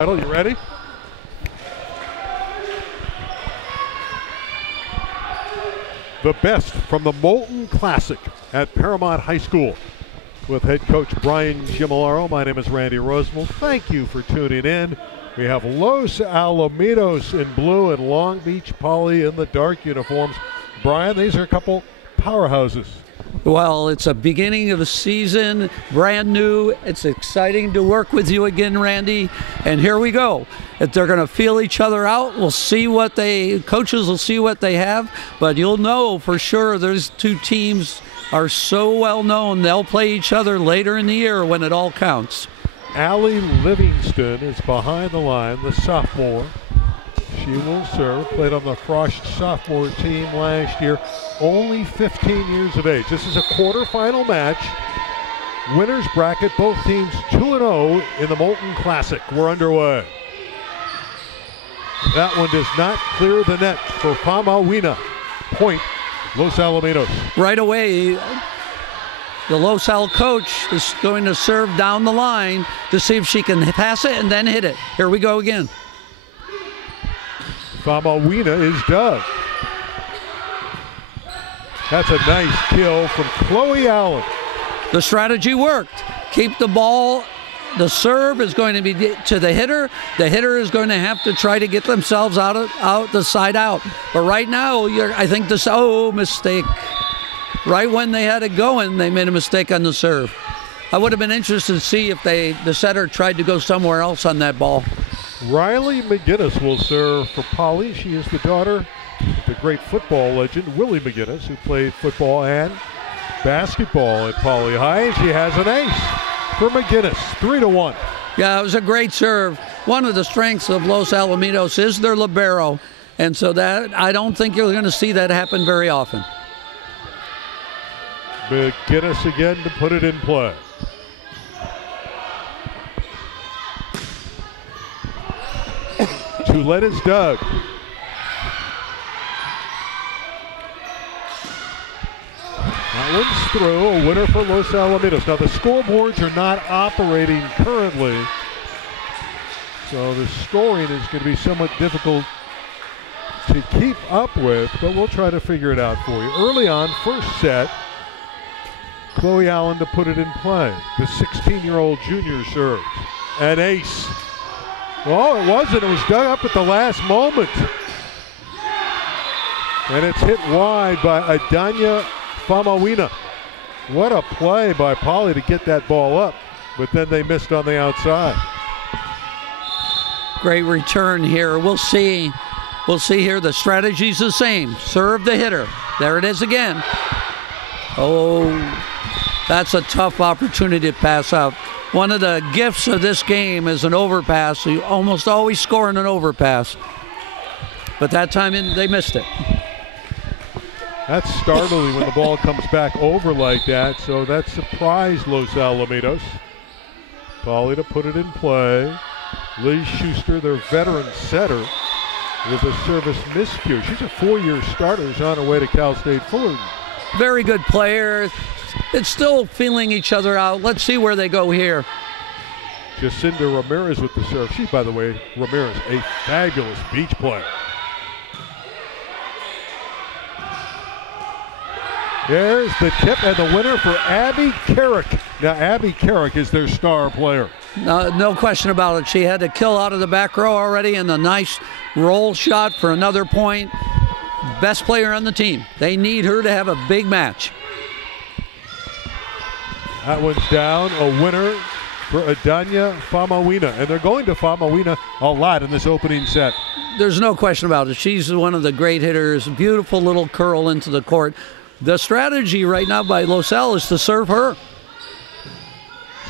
You ready? The best from the Molten Classic at Paramount High School with head coach Brian Gimolaro. My name is Randy Rosemel. Thank you for tuning in. We have Los Alamitos in blue and Long Beach Poly in the dark uniforms. Brian, these are a couple powerhouses. Well, it's a beginning of a season, brand new. It's exciting to work with you again, Randy. And here we go. If they're going to feel each other out, we'll see what coaches will see what they have. But you'll know for sure those two teams are so well known. They'll play each other later in the year when it all counts. Allie Livingston is behind the line, the sophomore. She will serve, played on the Frost sophomore team last year, only 15 years of age. This is a quarterfinal match. Winners bracket, both teams 2-0 in the Molten Classic. We're underway. That one does not clear the net for Famawina. Point, Los Alamitos. Right away, the Los Al coach is going to serve down the line to see if she can pass it and then hit it. Here we go again. Famawina is dug. That's a nice kill from Chloe Allen. The strategy worked. Keep the ball. The serve is going to be to the hitter. The hitter is going to have to try to get themselves out the side out. But right now, I think mistake. Right when they had it going, they made a mistake on the serve. I would have been interested to see if the setter tried to go somewhere else on that ball. Riley McGinnis will serve for Poly. She is the daughter of the great football legend, Willie McGinnis, who played football and basketball at Poly High. And she has an ace for McGinnis, 3-1. Yeah, it was a great serve. One of the strengths of Los Alamitos is their libero. And so that I don't think you're going to see that happen very often. McGinnis again to put it in play. Let is dug. That one's through, a winner for Los Alamitos. Now the scoreboards are not operating currently, so the scoring is going to be somewhat difficult to keep up with, but we'll try to figure it out for you. Early on, first set, Chloe Allen to put it in play. The 16-year-old junior serves. An ace. Oh, it wasn't. It was dug up at the last moment. And it's hit wide by Adanya Famawina. What a play by Poly to get that ball up, but then they missed on the outside. Great return here. We'll see. We'll see here. The strategy's the same. Serve the hitter. There it is again. Oh, that's a tough opportunity to pass out. One of the gifts of this game is an overpass. You almost always score in an overpass. But that time they missed it. That's startling when the ball comes back over like that, so that surprised Los Alamitos. Poly to put it in play. Liz Schuster, their veteran setter, with a service miscue. She's a 4-year starter who's on her way to Cal State Fullerton. Very good player. It's still feeling each other out. Let's see where they go here. Jacinda Ramirez with the serve. She, by the way, Ramirez, a fabulous beach player. There's the tip and the winner for Abby Carrick. Now, Abby Carrick is their star player. No question about it. She had to kill out of the back row already, and a nice roll shot for another point. Best player on the team. They need her to have a big match. That one's down, a winner for Adanya Famawina. And they're going to Famawina a lot in this opening set. There's no question about it. She's one of the great hitters. Beautiful little curl into the court. The strategy right now by Los Al is to serve her.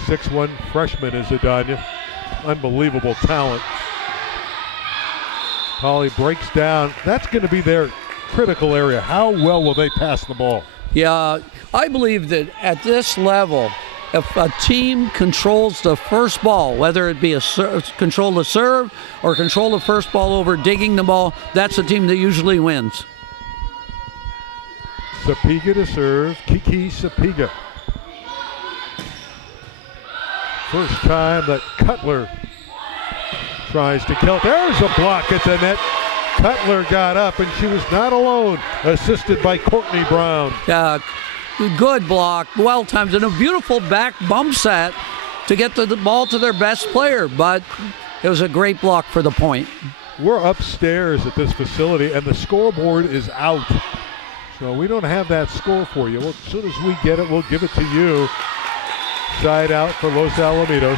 6'1" freshman is Adanya. Unbelievable talent. Poly breaks down. That's going to be their critical area. How well will they pass the ball? Yeah, I believe that at this level, if a team controls the first ball, whether it be control the serve or control the first ball over digging the ball, that's the team that usually wins. Sapiga to serve, Kiki Sapiga. First time that Cutler tries to kill. There's a block at the net. Cutler got up, and she was not alone, assisted by Courtney Brown. Good block, well timed, and a beautiful back bump set to get the ball to their best player, but it was a great block for the point. We're upstairs at this facility, and the scoreboard is out. So we don't have that score for you. Well, as soon as we get it, we'll give it to you. Side out for Los Alamitos.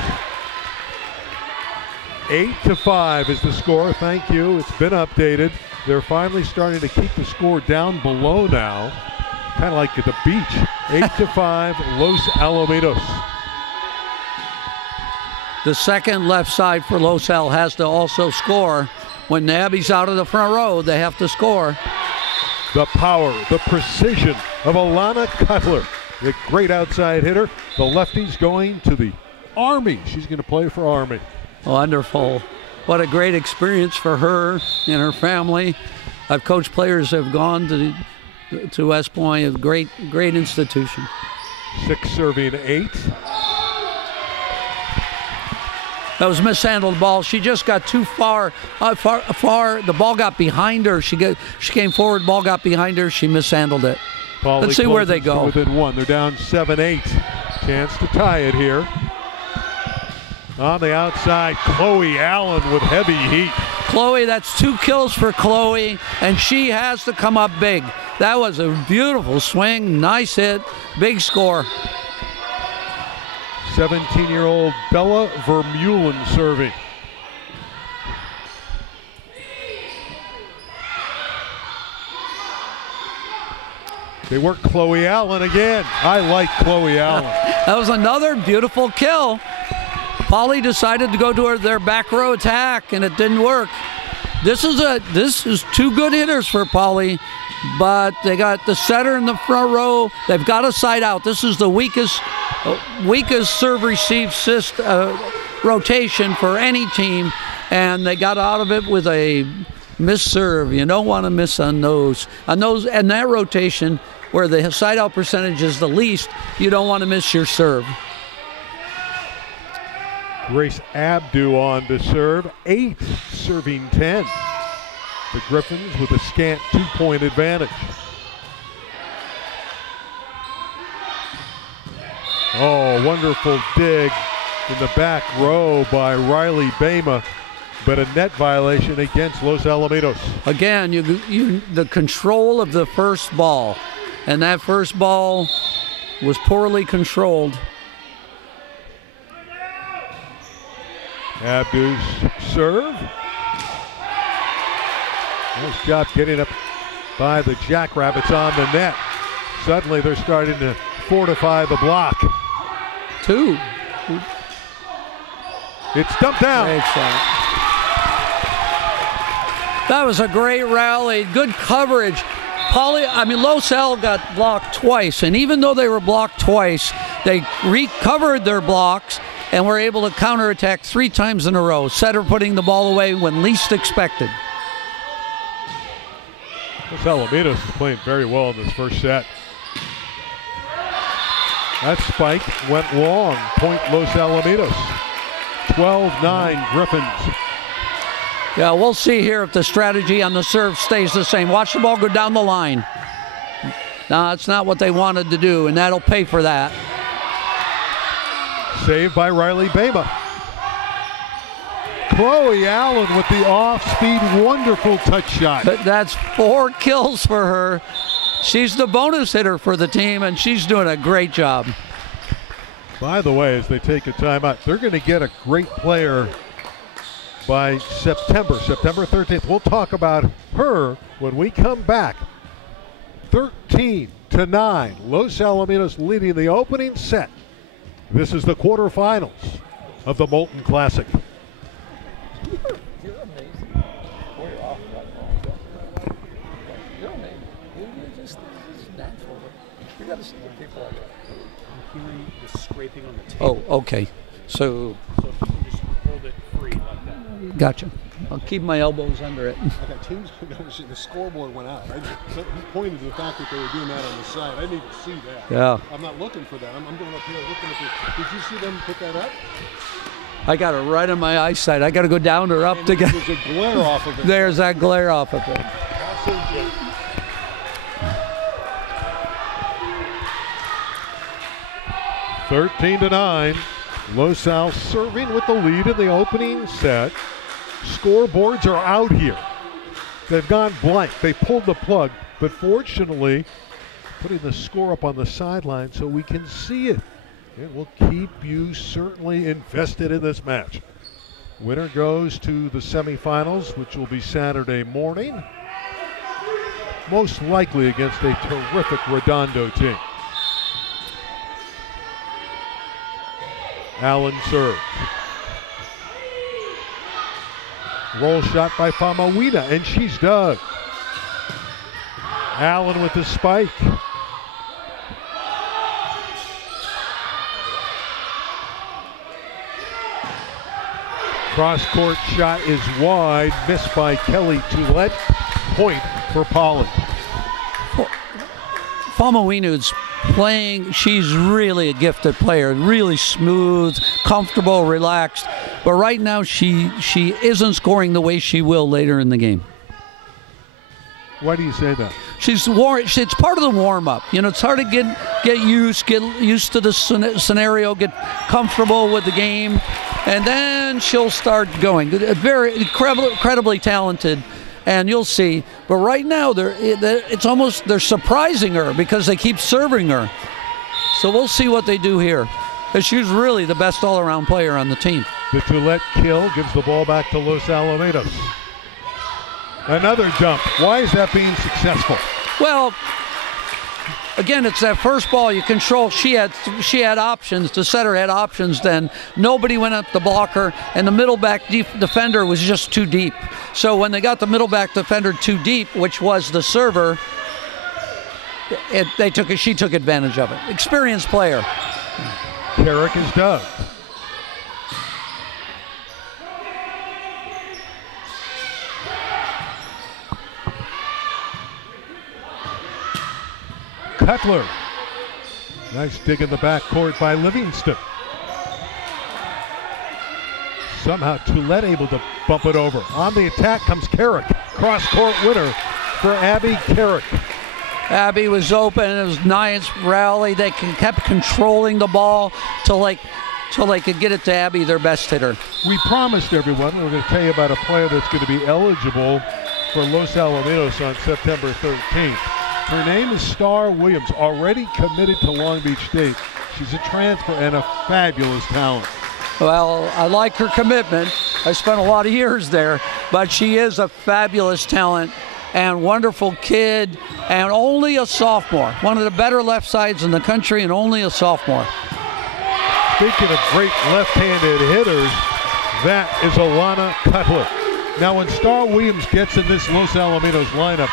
8-5 is the score. Thank you. It's been updated. They're finally starting to keep the score down below now, kind of like at the beach. 8-5, Los Alamitos. The second left side for Los Al has to also score. When Nabby's out of the front row, they have to score. The power, the precision of Alana Cutler, the great outside hitter. The lefty's going to the Army. She's going to play for Army. Wonderful. What a great experience for her and her family. I've coached players that have gone to West Point, a great institution. 6 serving 8. That was mishandled ball. She just got too far. The ball got behind her. She came forward. Ball got behind her. She mishandled it. Let's see where they go. Within 1. They're down 7-8. Chance to tie it here. On the outside, Chloe Allen with heavy heat. Chloe, that's 2 kills for Chloe, and she has to come up big. That was a beautiful swing. Nice hit. Big score. 17-year-old Bella Vermeulen serving. They work Chloe Allen again. I like Chloe Allen. That was another beautiful kill. Polly decided to go to their back row attack, and it didn't work. This is 2 good hitters for Polly, but they got the setter in the front row. They've got a side out. This is the weakest serve-receive rotation for any team, and they got out of it with a missed serve. You don't want to miss on those. And that rotation, where the side out percentage is the least, you don't want to miss your serve. Grace Abdu on to serve. 8 serving 10. The Griffins with a scant 2-point advantage. Oh, wonderful dig in the back row by Riley Bama, but a net violation against Los Alamitos. Again, the control of the first ball, and that first ball was poorly controlled. Abdu's serve. Nice job getting up by the Jackrabbits on the net. Suddenly they're starting to fortify the block. 2. It's dumped down. Great shot. That was a great rally. Good coverage. Los Al got blocked twice, and even though they were blocked twice, they recovered their blocks and were able to counterattack 3 times in a row. Setter putting the ball away when least expected. Los Alamitos is playing very well in this first set. That spike went long. Point Los Alamitos. 12-9 Griffins. Yeah, we'll see here if the strategy on the serve stays the same. Watch the ball go down the line. No, it's not what they wanted to do, and that'll pay for that. Saved by Riley Bama. Chloe Allen with the off-speed, wonderful touch shot. That's 4 kills for her. She's the bonus hitter for the team, and she's doing a great job. By the way, as they take a timeout, they're going to get a great player by September 13th. We'll talk about her when we come back. 13-9, Los Alamitos leading the opening set. This is the quarterfinals of the Molten Classic. You're amazing. Boy, you're off right now. You're amazing. You're just natural. You got to see the people like that. I'm hearing the scraping on the table. Oh, okay. So if you can just hold it free like that. Gotcha. I'll keep my elbows under it. I got teams. The scoreboard went out. He pointed to the fact that they were doing that on the side. I didn't even see that. Yeah. I'm not looking for that. I'm going up here looking at the. Did you see them put that up? I got it right on my eyesight. I got to go down or up to get. There's a glare off of it. There's that glare off of it. 13-9. Los Al serving with the lead in the opening set. Scoreboards are out here. They've gone blank. They pulled the plug, but fortunately, putting the score up on the sideline so we can see it. It will keep you certainly invested in this match. Winner goes to the semifinals, which will be Saturday morning. Most likely against a terrific Redondo team. Allen serves. Roll shot by Famawina, and she's dug. Allen with the spike. Cross-court shot is wide, missed by Kelly Toulette. Point for Polly. Famawinu's playing, she's really a gifted player, really smooth, comfortable, relaxed. But right now she isn't scoring the way she will later in the game. Why do you say that? It's part of the warm-up. You know, it's hard to get used to the scenario, get comfortable with the game, and then she'll start going. Very incredibly talented, and you'll see. But right now, it's almost they're surprising her because they keep serving her. So we'll see what they do here. She's really the best all-around player on the team. The Toulette kill gives the ball back to Los Alamitos. Another jump. Why is that being successful? Well, again, it's that first ball you control. She had options. The setter had options then. Nobody went up to block her, and the middle back defender was just too deep. So when they got the middle back defender too deep, which was the server, she took advantage of it. Experienced player. Carrick is dug. Cutler. Nice dig in the backcourt by Livingston. Somehow Toulette able to bump it over. On the attack comes Carrick. Cross-court winner for Abby Carrick. Abby was open. It was nice rally. They kept controlling the ball till they could get it to Abby, their best hitter. We promised everyone we were going to tell you about a player that's going to be eligible for Los Alamitos on September 13th. Her name is Star Williams, already committed to Long Beach State. She's a transfer and a fabulous talent. Well, I like her commitment. I spent a lot of years there, but she is a fabulous talent and wonderful kid, and only a sophomore. One of the better left sides in the country, and only a sophomore. Speaking of great left-handed hitters, that is Alana Cutler. Now, when Star Williams gets in this Los Alamitos lineup,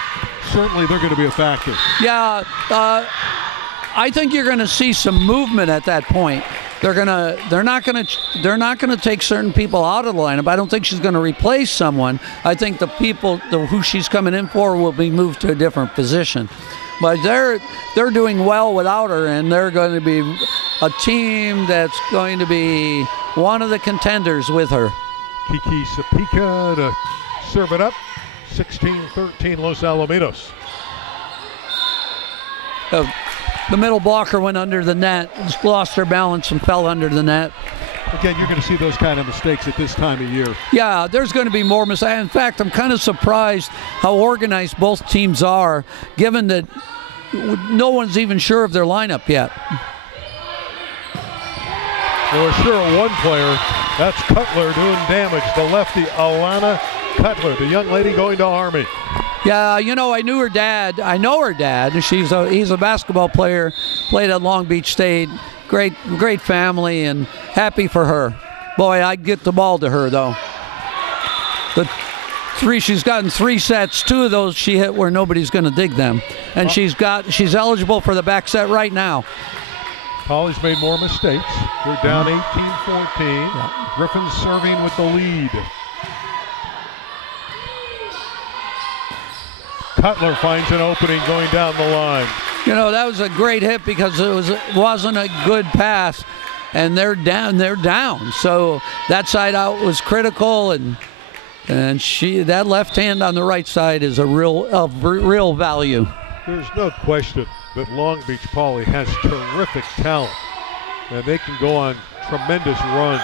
certainly they're going to be a factor. Yeah, I think you're going to see some movement at that point. They're not going to take certain people out of the lineup. I don't think she's going to replace someone. I think the people who she's coming in for will be moved to a different position. But they're doing well without her, and they're going to be a team that's going to be one of the contenders with her. Kiki Sapika to serve it up. 16-13 Los Alamitos. The middle blocker went under the net, just lost her balance and fell under the net. Again, you're going to see those kind of mistakes at this time of year. Yeah, there's going to be more mistakes. In fact, I'm kind of surprised how organized both teams are, given that no one's even sure of their lineup yet. Well, we're sure of one player. That's Cutler doing damage. The lefty, Alana Cutler, the young lady going to Army. Yeah, you know, I know her dad. He's a basketball player, played at Long Beach State. Great family, and happy for her. Boy, I'd get the ball to her, though. She's gotten 3 sets. 2 of those she hit where nobody's going to dig them. And she's eligible for the back set right now. Polly's made more mistakes. They're down 18-14. Yeah. Griffin serving with the lead. Cutler finds an opening going down the line. You know, that was a great hit because it wasn't a good pass. and they're down. They're down. So that side out was critical, and that left hand on the right side is a real value. There's no question that Long Beach Poly has terrific talent, and they can go on tremendous runs.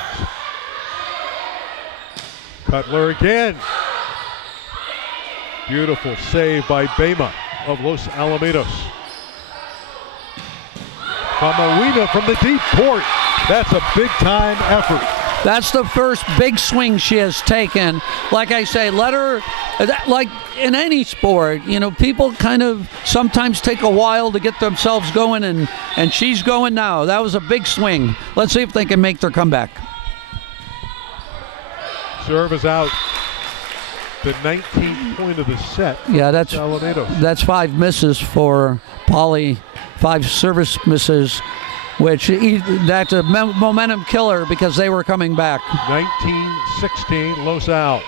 Cutler again. Beautiful save by Bema of Los Alamitos. Kamawina from the deep court. That's a big-time effort. That's the first big swing she has taken. Like I say, let her, like in any sport, you know, people kind of sometimes take a while to get themselves going, and she's going now. That was a big swing. Let's see if they can make their comeback. Serve is out. The 19th point of the set. Yeah, that's Alamitos. That's 5 misses for Poly, 5 service misses, which that's a momentum killer because they were coming back. 19-16, Los Al.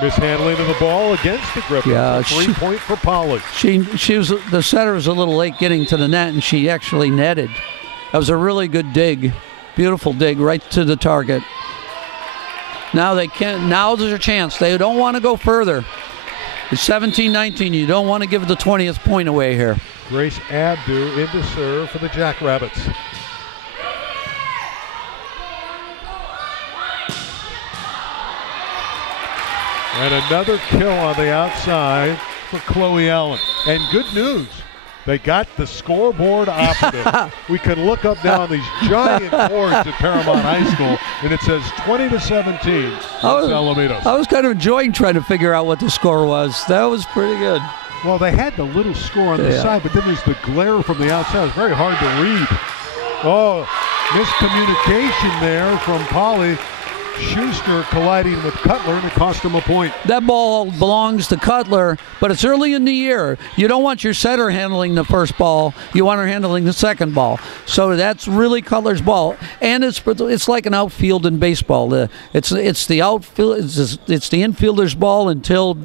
Mishandling of the ball against the Griffins. Yeah, 3-point for Poly. She was, the setter was a little late getting to the net, and she actually netted. That was a really good dig, beautiful dig right to the target. Now they can. Now there's a chance. They don't want to go further. It's 17-19. You don't want to give the 20th point away here. Grace Abdu into serve for the Jackrabbits. And another kill on the outside for Chloe Allen. And good news, they got the scoreboard operative. We can look up now on these giant boards at Paramount High School, and it says 20-17, Los Alamitos. I was kind of enjoying trying to figure out what the score was. That was pretty good. Well, they had the little score on the side, but then there's the glare from the outside. It's very hard to read. Oh, miscommunication there from Poly. Schuster colliding with Cutler, and it cost him a point. That ball belongs to Cutler, but it's early in the year. You don't want your setter handling the first ball. You want her handling the second ball. So that's really Cutler's ball, and it's like an outfield in baseball. It's the outfield. It's the infielder's ball until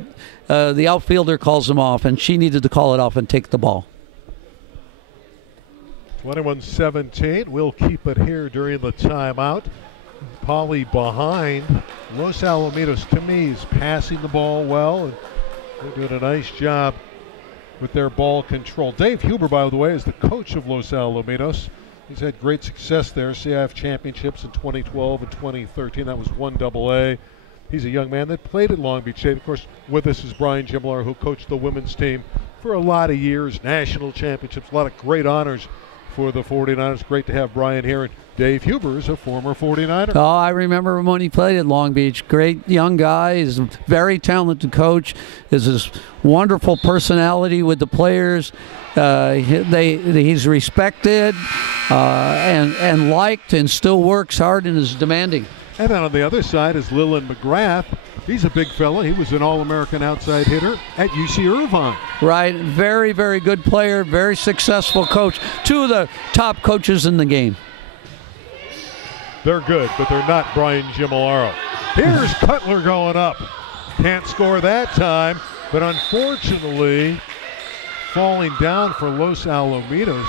the outfielder calls him off, and she needed to call it off and take the ball. 21-17. We'll keep it here during the timeout. Poly behind. Los Alamitos, to me, is passing the ball well, and they're doing a nice job with their ball control. Dave Huber, by the way, is the coach of Los Alamitos. He's had great success there. CIF championships in 2012 and 2013. That was 1AA. He's a young man that played at Long Beach State. Of course, with us is Brian Jimlar, who coached the women's team for a lot of years, national championships, a lot of great honors for the 49ers. Great to have Brian here. And Dave Huber is a former 49er. Oh, I remember him when he played at Long Beach. Great young guy. He's a very talented coach. Has this wonderful personality with the players. He's respected and liked, and still works hard and is demanding. And then on the other side is Lillan McGrath. He's a big fella. He was an All-American outside hitter at UC Irvine. Right. Very, very good player. Very successful coach. 2 of the top coaches in the game. They're good, but they're not Brian Gimolaro. Here's Cutler going up. Can't score that time, but unfortunately, falling down for Los Alamitos.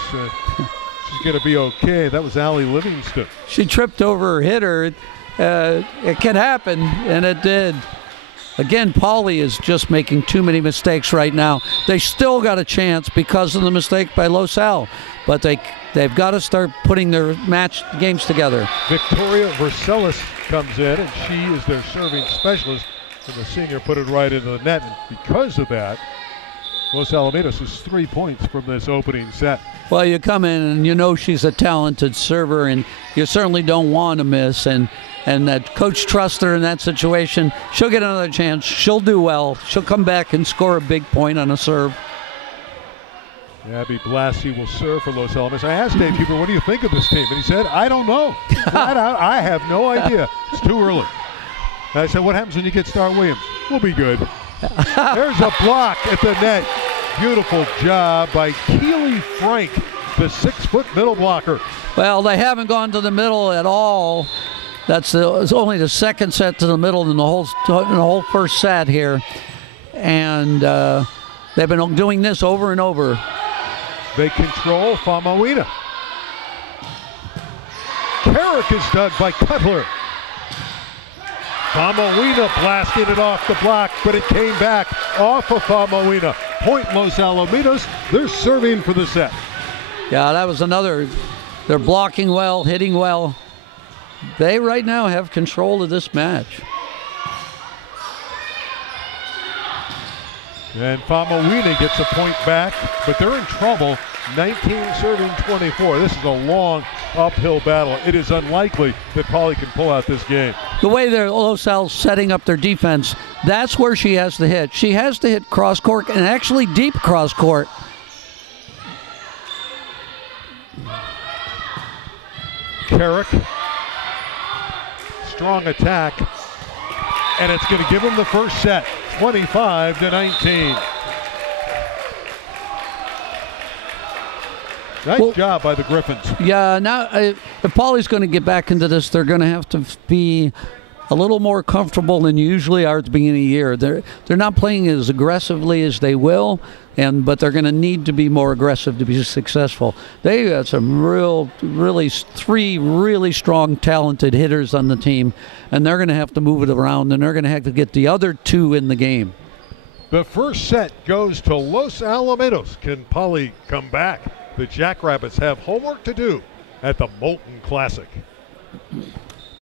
She's going to be okay. That was Allie Livingston. She tripped over her hitter. It can happen, and it did. Again, Poly is just making too many mistakes right now. They still got a chance because of the mistake by Los Al, but they've got to start putting their match games together. Victoria Vercelis comes in, and she is their serving specialist, and the senior put it right into the net. And because of that, Los Alamitos is 3 points from this opening set. Well, you come in and you know she's a talented server, and you certainly don't want to miss. And that coach trusts her in that situation. She'll get another chance. She'll do well. She'll come back and score a big point on a serve. Abby Blassie will serve for Los Alamitos. I asked Dave Huber, what do you think of this team? And he said, I don't know. Flat out, I have no idea. It's too early. And I said, what happens when you get Star Williams? We'll be good. There's a block at the net. Beautiful job by Keely Frank, the 6-foot middle blocker. Well, they haven't gone to the middle at all. It's only the second set to the middle in the whole first set here, and They've been doing this over and over. They control Famawina. Carrick is done by Cutler. Famawina blasting it off the block, but it came back off of Famawina. Point Los Alamitos. They're serving for the set. Yeah, that was another. They're blocking well, hitting well. They right now have control of this match. And Famawina gets a point back, but they're in trouble. 19 serving 24. This is a long uphill battle. It is unlikely that Polly can pull out this game. The way they're Los Al's setting up their defense, that's where she has to hit. She has to hit cross court and actually deep cross court. Carrick, strong attack, and it's going to give them the first set, 25-19. Nice job by the Griffins. Yeah, now if Paulie's going to get back into this, they're going to have to be a little more comfortable than usually are at the beginning of the year. They're not playing as aggressively as they will, but they're going to need to be more aggressive to be successful. They got some three really strong, talented hitters on the team, and they're going to have to move it around, and they're going to have to get the other two in the game. The first set goes to Los Alamitos. Can Polly come back? The Jackrabbits have homework to do at the Molten Classic.